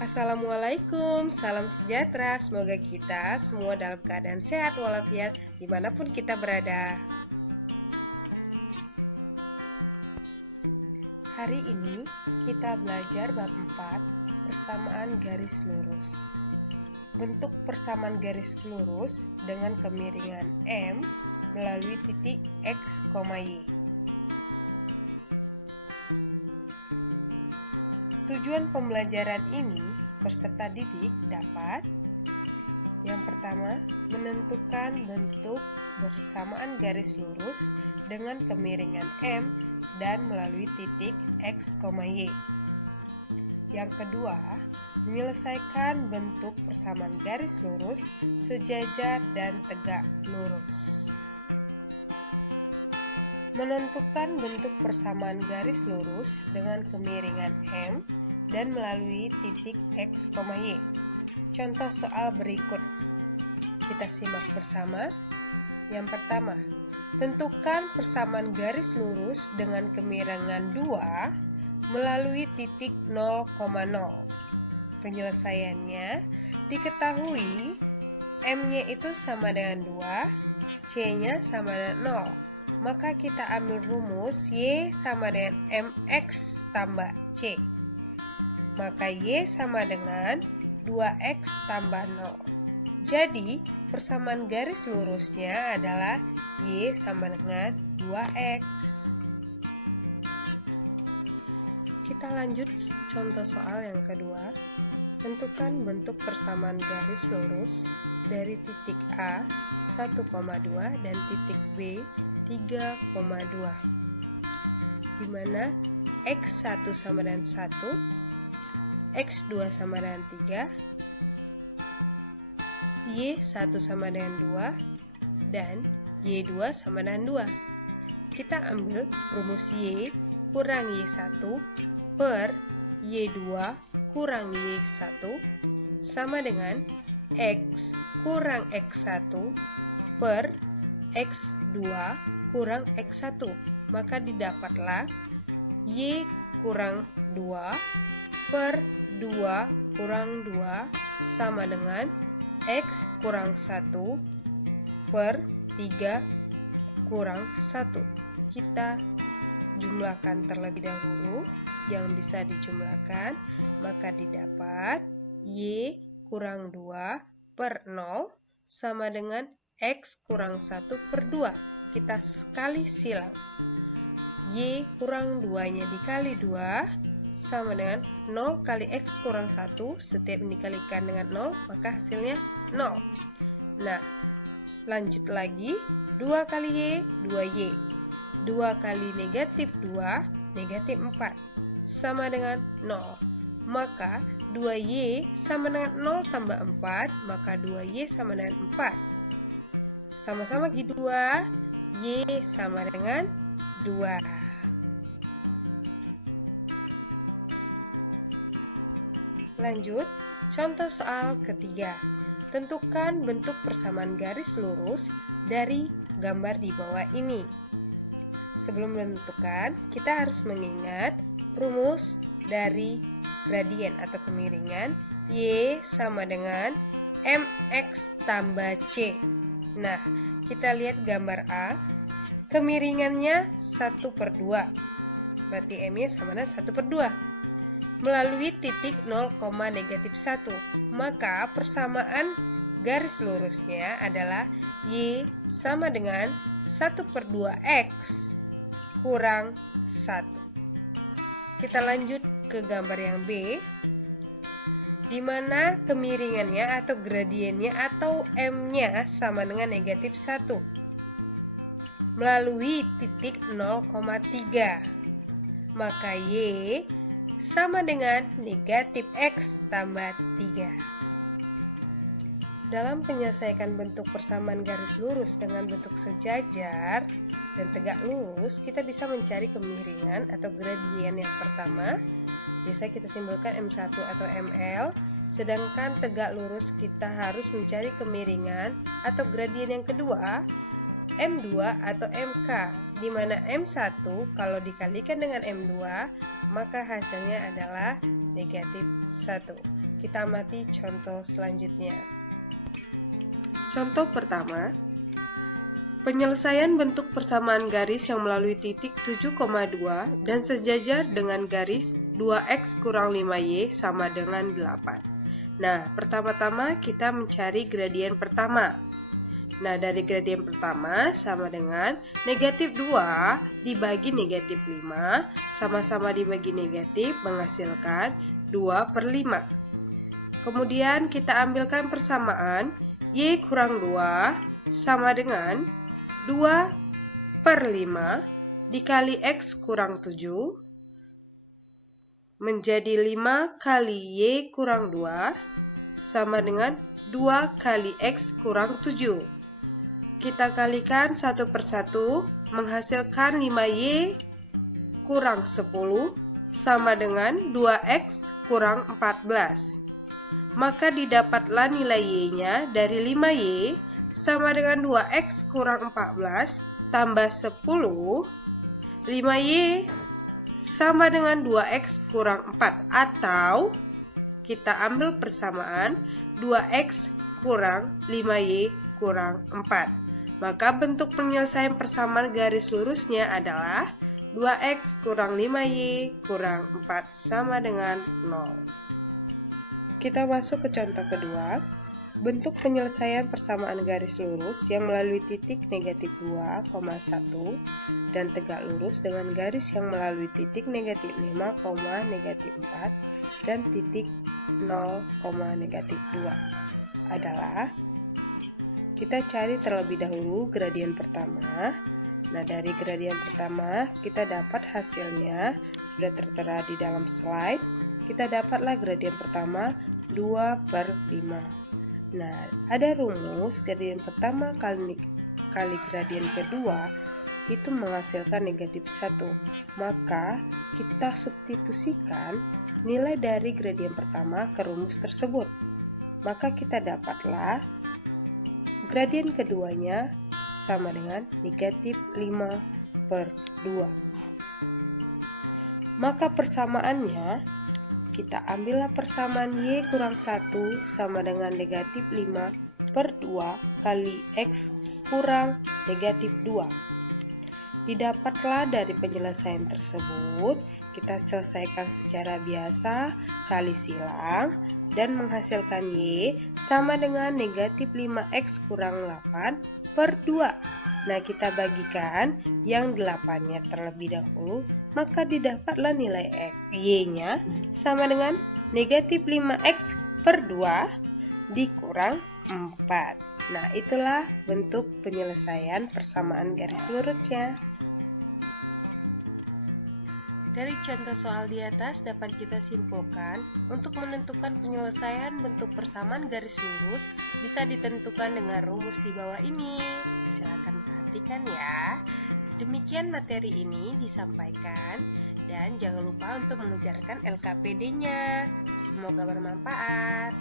Assalamualaikum, salam sejahtera. Semoga kita semua dalam keadaan sehat walafiat dimanapun kita berada. Hari ini kita belajar bab 4, persamaan garis lurus. Bentuk persamaan garis lurus dengan kemiringan M melalui titik X, Y. Tujuan pembelajaran ini, peserta didik dapat: yang pertama, menentukan bentuk persamaan garis lurus dengan kemiringan M dan melalui titik X, Y. Yang kedua, menyelesaikan bentuk persamaan garis lurus sejajar dan tegak lurus. Menentukan bentuk persamaan garis lurus dengan kemiringan M dan melalui titik X, Y. Contoh soal berikut. Kita simak bersama. Yang pertama, tentukan persamaan garis lurus dengan kemiringan 2 melalui titik 0,0. Penyelesaiannya diketahui M-nya itu sama dengan 2, C-nya sama dengan 0. Maka kita ambil rumus Y sama dengan MX tambah C. Maka Y sama dengan 2X tambah 0. Jadi, persamaan garis lurusnya adalah Y sama dengan 2X. Kita lanjut contoh soal yang kedua. Tentukan bentuk persamaan garis lurus dari titik A 1,2 dan titik B 3,2, di mana X1 sama dengan 1, X2 sama dengan 3, Y1 sama dengan 2, dan Y2 sama dengan 2. Kita ambil rumus Y kurang Y1 per Y2 kurang Y1 sama dengan X kurang X1 per X2 kurang X1. Maka didapatlah Y kurang 2 per 2 kurang 2 sama dengan X kurang 1 per 3 kurang 1. Kita jumlahkan terlebih dahulu yang bisa dijumlahkan, maka didapat Y kurang 2 per 0 sama dengan X kurang 1 per 2. Kita sekali silang. Y kurang 2-nya dikali 2 sama dengan 0 kali X kurang 1. Setiap dikalikan dengan 0, maka hasilnya 0. Nah, lanjut lagi. 2 kali Y, 2Y. 2 kali negatif 2, negatif 4. Sama dengan 0. Maka 2Y sama dengan 0 tambah 4, maka 2Y sama dengan 4. Sama-sama bagi 2, Y sama dengan 2. Lanjut, contoh soal ketiga. Tentukan bentuk persamaan garis lurus dari gambar di bawah ini. Sebelum menentukan, kita harus mengingat rumus dari gradien atau kemiringan Y sama dengan MX tambah C. Nah, kita lihat gambar A. Kemiringannya 1 per 2. Berarti M-nya sama dengan 1 per 2. Melalui titik 0, negatif 1. Maka persamaan garis lurusnya adalah Y sama dengan 1 per 2X kurang 1. Kita lanjut ke gambar yang B, di mana kemiringannya atau gradiennya atau M-nya sama dengan negatif 1 melalui titik 0,3. Maka Y sama dengan negatif X tambah 3. Dalam menyelesaikan bentuk persamaan garis lurus dengan bentuk sejajar dan tegak lurus, kita bisa mencari kemiringan atau gradien yang pertama. Biasa kita simbolkan M1 atau ML. Sedangkan tegak lurus kita harus mencari kemiringan atau gradien yang kedua, M2 atau MK, di mana M1 kalau dikalikan dengan M2 maka hasilnya adalah negatif 1. Kita amati contoh selanjutnya. Contoh pertama, penyelesaian bentuk persamaan garis yang melalui titik 7,2 dan sejajar dengan garis 2x kurang 5y sama dengan 8. Nah, pertama-tama kita mencari gradien pertama. Nah, dari gradien pertama sama dengan negatif 2 dibagi negatif 5, sama-sama dibagi negatif menghasilkan 2/5. Kemudian kita ambilkan persamaan y kurang 2 sama dengan 2/5 dikali x kurang 7 menjadi 5 kali y kurang 2 sama dengan 2 kali x kurang 7. Kita kalikan satu persatu menghasilkan 5y kurang 10 sama dengan 2x kurang 14. Maka didapatlah nilai y-nya dari 5y sama dengan 2x kurang 14 tambah 10. 5y sama dengan 2x kurang 4, atau kita ambil persamaan 2x kurang 5y kurang 4. Maka bentuk penyelesaian persamaan garis lurusnya adalah 2x kurang 5y kurang 4 sama dengan 0. Kita masuk ke contoh kedua. Bentuk penyelesaian persamaan garis lurus yang melalui titik negatif 2,1 dan tegak lurus dengan garis yang melalui titik negatif 5, negatif 4 dan titik 0, negatif 2 adalah, kita cari terlebih dahulu gradien pertama. Nah, dari gradien pertama kita dapat hasilnya sudah tertera di dalam slide. Kita dapatlah gradien pertama 2/5. Nah, ada rumus gradien pertama kali gradien kedua itu menghasilkan negatif 1. Maka kita substitusikan nilai dari gradien pertama ke rumus tersebut. Maka kita dapatlah gradien keduanya sama dengan negatif 5/2. Maka persamaannya, kita ambillah persamaan y kurang 1 sama dengan negatif 5/2 kali x kurang negatif 2. Didapatlah dari penyelesaian tersebut, kita selesaikan secara biasa, kali silang, dan menghasilkan y sama dengan negatif 5x kurang 8/2. Nah, kita bagikan yang 8-nya terlebih dahulu, maka didapatlah nilai y-nya sama dengan negatif 5x/2 dikurang 4. Nah, itulah bentuk penyelesaian persamaan garis lurusnya. Dari contoh soal di atas dapat kita simpulkan, untuk menentukan penyelesaian bentuk persamaan garis lurus bisa ditentukan dengan rumus di bawah ini. Silakan perhatikan ya. Demikian materi ini disampaikan, dan jangan lupa untuk mengejarkan LKPD-nya. Semoga bermanfaat.